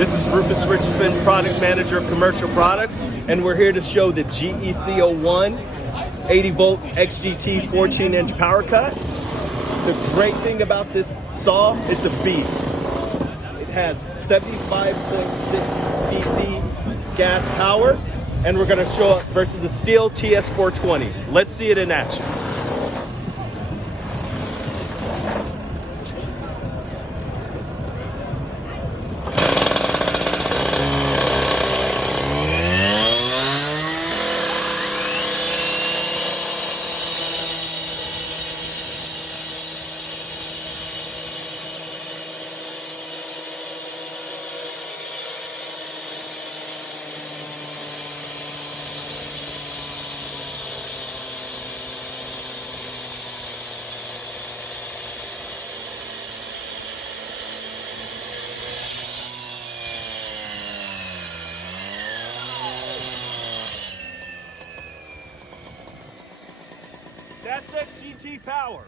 This is Rufus Richardson, Product Manager of Commercial Products, and we're here to show the GEC01 80-volt XGT 14-inch power cut. The great thing about this saw, it's a beast. It has 75.6 cc gas power, and we're going to show it versus the Steel TS420. Let's see it in action. That's XGT power.